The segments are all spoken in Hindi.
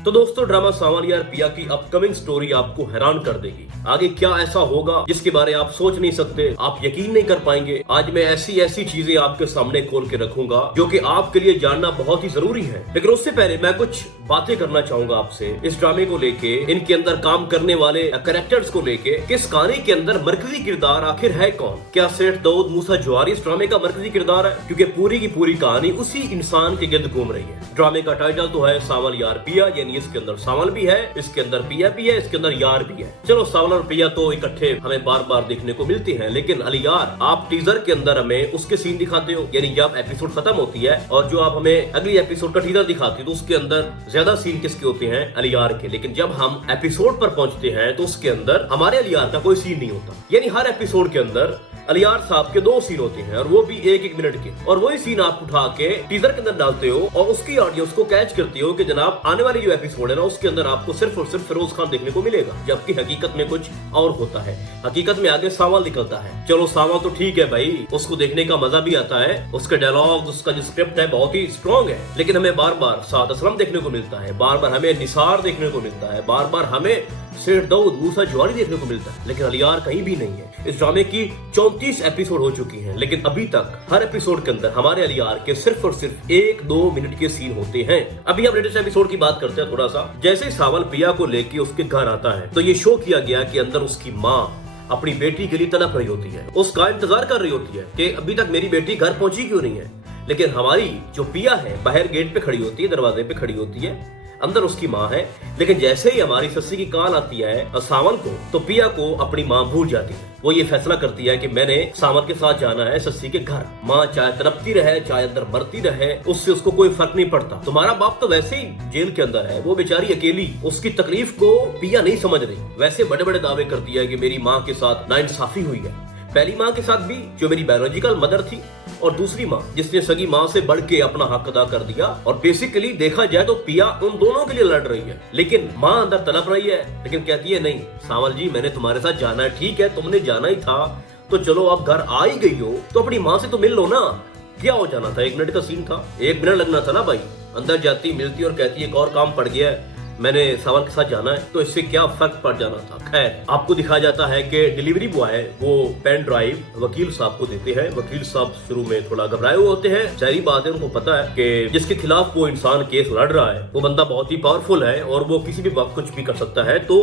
तो दोस्तों ड्रामा सावन यार पिया की अपकमिंग स्टोरी आपको हैरान कर देगी। आगे क्या ऐसा होगा जिसके बारे आप सोच नहीं सकते, आप यकीन नहीं कर पाएंगे। आज मैं ऐसी ऐसी चीजें आपके सामने खोल के रखूंगा जो कि आपके लिए जानना बहुत ही जरूरी है। लेकिन उससे पहले मैं कुछ बातें करना चाहूंगा आपसे इस ड्रामे को लेके, इनके अंदर काम करने वाले कैरेक्टर्स को लेके। किस कहानी के अंदर मरकजी किरदार आखिर है कौन? क्या सेठ दाऊद मूसा जवारी इस ड्रामे का मरकजी किरदार है? क्योंकि पूरी की पूरी कहानी उसी इंसान के गिर्द घूम रही है। ड्रामे का टाइटल तो है सावन यार पिया, यानी इसके अंदर सावन भी है, इसके अंदर पिया भी है, इसके अंदर यार भी है। चलो सावन और पिया तो इकट्ठे हमें बार बार देखने को मिलते हैं, लेकिन अलियार आप टीजर के अंदर हमें उसके सीन दिखाते हो, यानी जब एपिसोड खत्म होती है और जो आप हमें अगली एपिसोड का टीजर दिखाते हो तो उसके अंदर ज्यादा सीन किसके होते हैं? अलियार के। लेकिन जब हम एपिसोड पर पहुंचते हैं तो उसके अंदर हमारे अलियार का कोई सीन नहीं होता। यानी हर एपिसोड के अंदर अलियार साहब के 2 सीन होते हैं और वो भी 1-1 मिनट के, और वही सीन आप उठा के टीजर के अंदर डालते हो और उसकी ऑडियंस को कैच करते हो कि जनाब आने वाली जो एपिसोड है ना उसके अंदर आपको सिर्फ और सिर्फ फिरोज खान देखने को मिलेगा, जबकि हकीकत में कुछ और होता है। हकीकत में आगे सावन निकलता है। चलो सावन तो ठीक है भाई, उसको देखने का मजा भी आता है, उसके डायलॉग, उसका जो स्क्रिप्ट है बहुत ही स्ट्रॉन्ग है। लेकिन हमें बार बार साद असलम देखने को मिलता है, बार बार हमें निसार देखने को मिलता है, बार बार हमें सेठ दाऊद मूसा जवारी देखने को मिलता है, लेकिन अलियार कहीं भी नहीं है। इस ड्रामे की 34 एपिसोड हो चुकी हैं, लेकिन अभी तक हर एपिसोड के अंदर हमारे अलियार के सिर्फ और सिर्फ 1-2 मिनट के सीन होते हैं। अभी हम लेटेस्ट एपिसोड की बात करते हैं थोड़ा सा। जैसे ही सावन पिया को लेके उसके घर आता है तो ये शो किया गया कि अंदर उसकी माँ अपनी बेटी के लिए तड़प रही होती है, उसका इंतजार कर रही होती है कि अभी तक मेरी बेटी घर पहुंची क्यों नहीं है। लेकिन हमारी जो पिया है बाहर गेट पे खड़ी होती है, दरवाजे पे खड़ी होती है, अंदर उसकी माँ है। लेकिन जैसे ही हमारी सस्सी की कॉल आती है सावन को, तो पिया को अपनी माँ भूल जाती है। वो ये फैसला करती है कि मैंने सावन के साथ जाना है सस्सी के घर। माँ चाहे तड़पती रहे, चाहे अंदर मरती रहे, उससे उसको कोई फर्क नहीं पड़ता। तुम्हारा बाप तो वैसे ही जेल के अंदर है, वो बेचारी अकेली, उसकी तकलीफ को पिया नहीं समझ रही। वैसे बड़े बड़े दावे करती है कि मेरी माँ के साथ नाइंसाफी हुई है, पहली माँ के साथ भी जो मेरी बायोलॉजिकल मदर थी, और दूसरी माँ जिसने सगी माँ से बढ़ के अपना हक अदा कर दिया। और बेसिकली देखा जाए तो पिया उन दोनों के लिए लड़ रही है, लेकिन माँ अंदर तड़प रही है। लेकिन कहती है नहीं सावल जी, मैंने तुम्हारे साथ जाना है, ठीक है तुमने जाना ही था तो चलो अब घर आ ही गई हो तो अपनी माँ से तो मिल लो ना। क्या हो जाना था? 1 मिनट का सीन था, 1 मिनट लगना था ना भाई। अंदर जाती, मिलती और कहती है एक और काम पड़ गया है, मैंने सावन के साथ जाना है, तो इससे क्या फर्क पड़ जाना था। खैर आपको दिखाया जाता है कि डिलीवरी बॉय वो पेन ड्राइव वकील साहब को देते हैं। वकील साहब शुरू में थोड़ा घबराए हुए होते हैं, सारी बात है, उनको पता है कि जिसके खिलाफ वो इंसान केस लड़ रहा है वो बंदा बहुत ही पावरफुल है और वो किसी भी वक्त कुछ भी कर सकता है। तो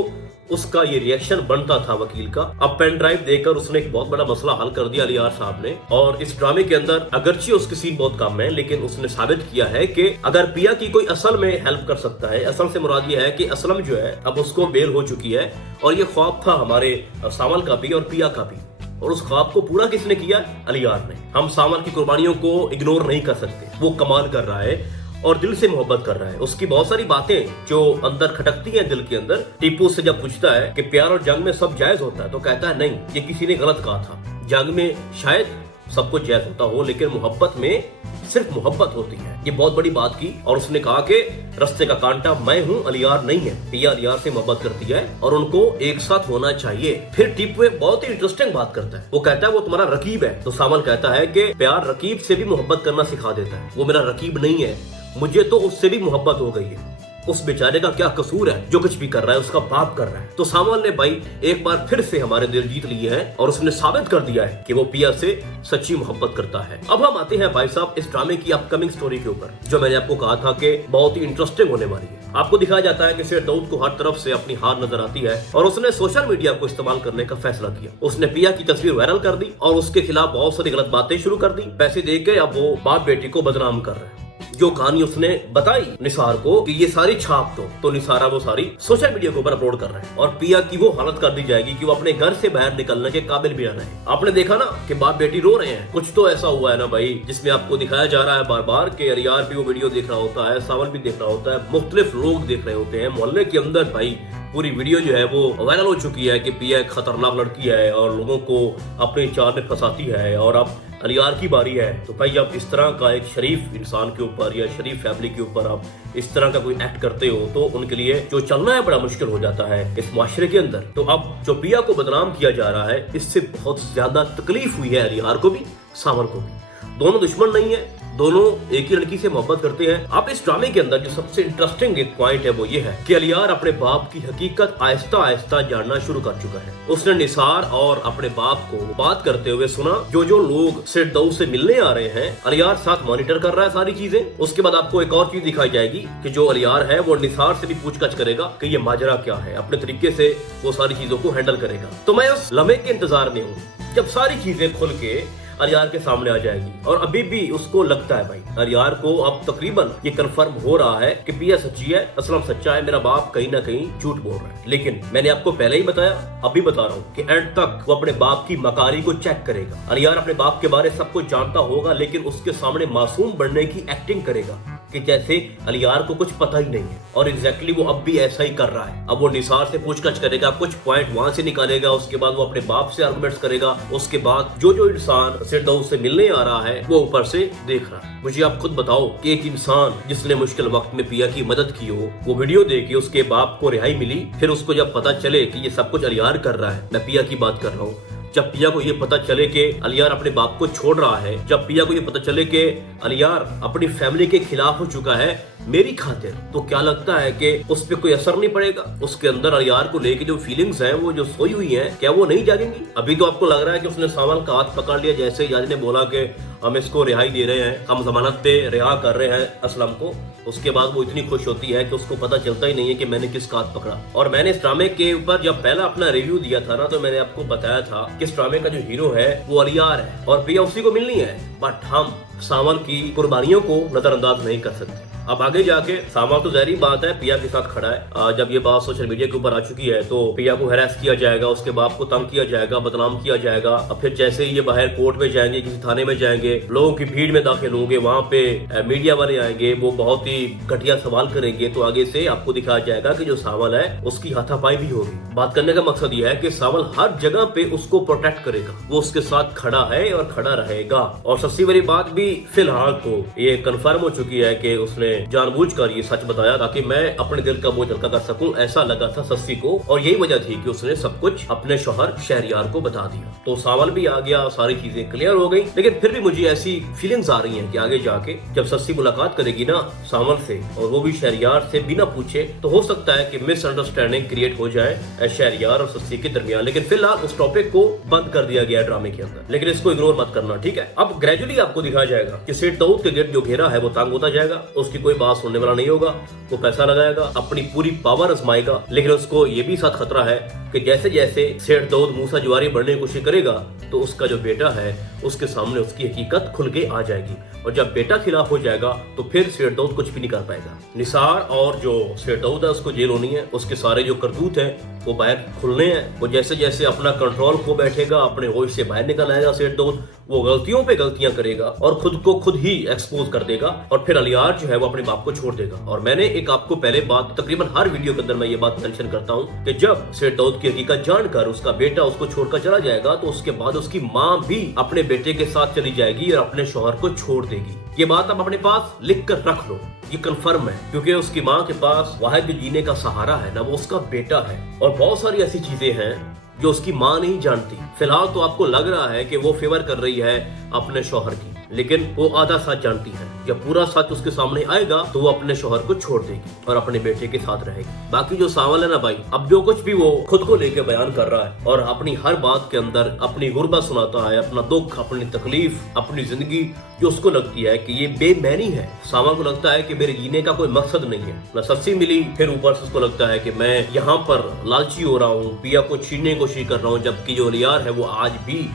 उसका ये रिएक्शन बनता था वकील का। अब पेन ड्राइव देकर उसने एक बहुत बड़ा मसला हल कर दिया अलियार साहब ने। और इस ड्रामे के अंदर अगरचे उसके सीन बहुत कम है, लेकिन उसने साबित किया है कि अगर पिया की कोई असल में हेल्प कर सकता है। असल से मुराद ये है कि असलम जो है अब उसको बेल हो चुकी है, और ये ख्वाब था हमारे सावन का भी और पिया का भी, और उस ख्वाब को पूरा किसने किया? अलियार ने। हम सावन की कुर्बानियों को इग्नोर नहीं कर सकते, वो कमाल कर रहा है और दिल से मोहब्बत कर रहा है। उसकी बहुत सारी बातें जो अंदर खटकती हैं दिल के अंदर। टीपू से जब पूछता है कि प्यार और जंग में सब जायज होता है, तो कहता है नहीं, ये किसी ने गलत कहा था। जंग में शायद सब कुछ जायज होता हो, लेकिन मोहब्बत में सिर्फ मोहब्बत होती है। ये बहुत बड़ी बात की। और उसने कहा कि रास्ते का कांटा मैं हूँ, अलियार नहीं है। पिया अलियार से मोहब्बत करती है और उनको एक साथ होना चाहिए। फिर टीपू एक बहुत ही इंटरेस्टिंग बात करता है, वो कहता है वो तुम्हारा रकीब है। तो सावन कहता है कि प्यार रकीब से भी मोहब्बत करना सिखा देता है, वो मेरा रकीब नहीं है, मुझे तो उससे भी मोहब्बत हो गई है। उस बेचारे का क्या कसूर है? जो कुछ भी कर रहा है उसका बाप कर रहा है। तो सावन ने भाई एक बार फिर से हमारे दिल जीत लिए हैं और उसने साबित कर दिया है कि वो पिया से सच्ची मोहब्बत करता है। अब हम आते हैं भाई साहब इस ड्रामे की अपकमिंग स्टोरी के ऊपर, जो मैंने आपको कहा था कि बहुत ही इंटरेस्टिंग होने वाली है। आपको दिखाया जाता है कि सेठ दाऊद को हर तरफ से अपनी हार नजर आती है और उसने सोशल मीडिया को इस्तेमाल करने का फैसला किया। उसने पिया की तस्वीर वायरल कर दी और उसके खिलाफ बहुत सारी गलत बातें शुरू कर दी। पैसे दे के अब वो बाप बेटी को बदनाम कर रहा है। जो कहानी उसने बताई निसार को कि ये सारी छाप तो निसारा वो सारी सोशल मीडिया के ऊपर अपलोड कर रहा है और पिया की वो हालत कर दी जाएगी कि वो अपने घर से बाहर निकलने के काबिल भी ना रहे। आपने देखा ना कि बाप बेटी रो रहे हैं, कुछ तो ऐसा हुआ है ना भाई जिसमें आपको दिखाया जा रहा है बार बार कि अलियार भी वो वीडियो देख रहा होता है, सावन भी देख रहा होता है, मुख्तलिफ लोग देख रहे होते हैं मोहल्ले के अंदर। भाई पूरी वीडियो जो है वो वायरल हो चुकी है कि पिया एक खतरनाक लड़की है और लोगों को अपने चार में फंसाती है, और अब अलियार की बारी है। तो भाई जब इस तरह का एक शरीफ इंसान के ऊपर या शरीफ फैमिली के ऊपर आप इस तरह का कोई एक्ट करते हो तो उनके लिए जो चलना है बड़ा मुश्किल हो जाता है इस माशरे के अंदर। तो अब जो पिया को बदनाम किया जा रहा है, इससे बहुत ज्यादा तकलीफ हुई है अलियार को भी, सावन को भी। दोनों दुश्मन नहीं है, दोनों एक ही लड़की से मोहब्बत करते हैं। अब इस ड्रामे के अंदर जो सबसे इंटरेस्टिंग एक पॉइंट है वो ये है कि अलियार अपने बाप की हकीकत आहिस्ता आहिस्ता जानना शुरू कर चुका है। उसने निसार और अपने बाप को बात करते हुए सुना। जो लोग सिरदौद से मिलने आ रहे हैं, अलियार साथ मॉनिटर कर रहा है सारी चीजें। उसके बाद आपको एक और चीज दिखाई जाएगी कि जो अलियार है वो निसार से भी पूछताछ करेगा कि ये माजरा क्या है, अपने तरीके से वो सारी चीजों को हैंडल करेगा। तो मैं उस लम्हे के इंतजार में हूँ जब सारी चीजें खुल के अलियार के सामने आ जाएगी। और अभी भी उसको लगता है भाई, अलियार को अब तकरीबन ये कंफर्म हो रहा है कि पिया सच्ची है, असलम सच्चा है, मेरा बाप कहीं ना कहीं झूठ बोल रहा है। लेकिन मैंने आपको पहले ही बताया, अभी बता रहा हूँ कि एंड तक वो अपने बाप की मकारी को चेक करेगा। अलियार अपने बाप के बारे सब कुछ जानता होगा, लेकिन उसके सामने मासूम बनने की एक्टिंग करेगा कि जैसे अलियार को कुछ पता ही नहीं है। और एग्जैक्टली वो अब भी ऐसा ही कर रहा है। अब वो निसार से पूछताछ करेगा, कुछ पॉइंट वहां से निकालेगा, उसके बाद वो अपने बाप से आर्गुमेंट्स करेगा। उसके बाद जो इंसान सिरदौद से मिलने आ रहा है वो ऊपर से देख रहा है। मुझे आप खुद बताओ कि एक इंसान जिसने मुश्किल वक्त में पिया की मदद की हो, वो वीडियो देख के उसके बाप को रिहाई मिली, फिर उसको जब पता चले कि ये सब कुछ अलियार कर रहा है, मैं पिया की बात कर रहा हूँ, जब पिया को ये पता चले कि अलियार अपने बाप को छोड़ रहा है, जब पिया को ये पता चले कि अलियार अपनी फैमिली के खिलाफ हो चुका है मेरी खातिर, तो क्या लगता है कि उस पर कोई असर नहीं पड़ेगा? उसके अंदर अलियार को लेके जो फीलिंग्स हैं, वो जो सोई हुई हैं, क्या वो नहीं जागेंगी? अभी तो आपको लग रहा है कि उसने सावल का हाथ पकड़ लिया जैसे ही जज ने बोला कि हम इसको रिहाई दे रहे हैं, हम जमानत पे रिहा कर रहे हैं असलम को। उसके बाद वो इतनी खुश होती है कि उसको पता चलता ही नहीं है कि मैंने किसका हाथ पकड़ा। और मैंने इस ड्रामे के ऊपर जब पहला अपना रिव्यू दिया था ना, तो मैंने आपको बताया था कि इस ड्रामे का जो हीरो है वो अलियार है और पिया उसी को मिलनी है। बट हम सावल की कुर्बानियों को नजरअंदाज नहीं कर सकते। अब आगे जाके सामा तो जहरी बात है पिया के साथ खड़ा है। जब ये बात सोशल मीडिया के ऊपर आ चुकी है तो पिया को हैरेस किया जाएगा, उसके बाप को तंग किया जाएगा, बदनाम किया जाएगा। अब फिर जैसे ही ये बाहर कोर्ट में जाएंगे, किसी थाने में जाएंगे, लोगों की भीड़ में दाखिल होंगे, वहां पे मीडिया वाले आएंगे, वो बहुत ही घटिया सवाल करेंगे, तो आगे से आपको दिखाया जाएगा कि जो सावल है उसकी हाथापाई भी होगी। बात करने का मकसद यह है कि सावल हर जगह पे उसको प्रोटेक्ट करेगा, वो उसके साथ खड़ा है और खड़ा रहेगा। और सबसे बड़ी बात भी फिलहाल तो ये कंफर्म हो चुकी है कि उसने जानबूझकर ये सच बताया ताकि मैं अपने दिल का बोझ हल्का कर सकूं, ऐसा लगा था सस्सी को। और यही वजह थी कि उसने सब कुछ अपने शौहर शहरयार को बता दिया। तो सावल भी आ गया, सारी चीजें क्लियर हो गई। लेकिन फिर भी मुझे ऐसी फीलिंग्स आ रही हैं कि आगे जाके जब सस्सी मुलाकात करेगी ना सावल से, और वो भी शहरयार से बिना पूछे, तो हो सकता है कि मिसअंडरस्टैंडिंग क्रिएट हो जाए शहरयार और सस्सी के दरमियान। लेकिन फिलहाल उस टॉपिक को बंद कर दिया गया ड्रामे के अंदर, लेकिन इसको इग्नोर मत करना, ठीक है? अब ग्रेजुअली आपको दिखाया जाएगा कि सिरदौद के गिर्द जो घेरा है वो तंग होता जाएगा, उसकी कोई बात सुनने वाला नहीं होगा, वो पैसा लगाएगा, अपनी पूरी पावर आजमाएगा। लेकिन उसको ये भी साथ खतरा है कि जैसे जैसे सिरदौद मूसा जवारी बनने की कोशिश करेगा तो उसका जो बेटा है उसके सामने उसकी हकीकत खुल के आ जाएगी। और जब बेटा खिलाफ हो जाएगा तो फिर सिरदौद कुछ भी नहीं कर पाएगा। निसार और जो सिरदौद है उसको जेल होनी है, उसके सारे जो करतूत है वो बाहर खुलने हैं। वो जैसे जैसे अपना कंट्रोल खो बैठेगा, अपने होश से बाहर निकल आएगा सिरदौद, वो गलतियों पे गलतियां करेगा और खुद को खुद ही एक्सपोज कर देगा। और फिर अलियार जो है वो अपने बाप को छोड़ देगा। और मैंने एक आपको पहले बात, तकरीबन हर वीडियो के अंदर मैं ये बात मेंशन करता हूँ कि जब सिरदौद की हकीकत जानकर उसका बेटा उसको छोड़कर चला जाएगा तो उसके बाद उसकी माँ भी अपने बेटे के साथ चली जाएगी और अपने शौहर को छोड़ देगी। ये बात आप अपने पास लिख कर रख लो, ये कंफर्म है, क्योंकि उसकी माँ के पास वाहिद जो जीने का सहारा है ना वो उसका बेटा है। और बहुत सारी ऐसी चीजें हैं जो उसकी माँ नहीं जानती। फिलहाल तो आपको लग रहा है कि वो फेवर कर रही है अपने शौहर की, लेकिन वो आधा सच जानती है। जब पूरा सच उसके सामने आएगा तो वो अपने शौहर को छोड़ देगी और अपने बेटे के साथ रहेगी। बाकी जो सावल है ना भाई, अब जो कुछ भी वो खुद को लेके बयान कर रहा है और अपनी हर बात के अंदर अपनी गुर्बत सुनाता है, अपना दुख, अपनी तकलीफ, अपनी जिंदगी जो उसको लगती है कि ये बेमैनी है। सावल को लगता है कि मेरे जीने का कोई मकसद नहीं है। ना सस्सी मिली, फिर ऊपर से उसको लगता है कि मैं यहाँ पर लालची हो रहा हूँ, पिया को छीनने की कोशिश कर रहा हूँ, जबकि जो अलियार है वो आज भी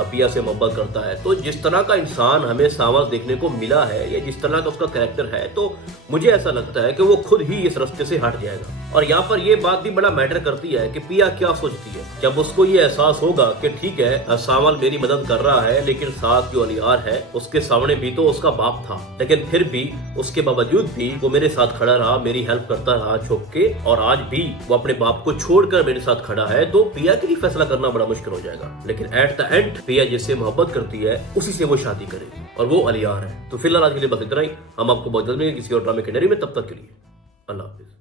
पिया से मोहब्बत करता है। तो जिस तरह का इंसान हमें सावल देखने को मिला है या जिस तरह का उसका कैरेक्टर है, तो मुझे ऐसा लगता है कि वो खुद ही इस रास्ते से हट जाएगा। और यहाँ पर ये बात भी बड़ा मैटर करती है कि पिया क्या सोचती है। जब उसको ये एहसास होगा कि ठीक है सावल मेरी मदद कर रहा है, लेकिन साथ जो अलियार है उसके सामने भी तो उसका बाप था, लेकिन फिर भी उसके बावजूद भी वो मेरे साथ खड़ा रहा, मेरी हेल्प करता रहा छुप के, और आज भी वो अपने बाप को छोड़कर मेरे साथ खड़ा है, तो पिया के लिए फैसला करना बड़ा मुश्किल हो जाएगा। लेकिन एट द एंड पिया जिससे मोहब्बत करती है उसी से वो शादी करेगी, और वो अलियार है। तो फिलहाल आज के लिए बस इतना ही। हम आपको बहुत जल्द मिलेंगे किसी और ड्रामे के नरी में। तब तक के लिए अल्लाह हाफिज।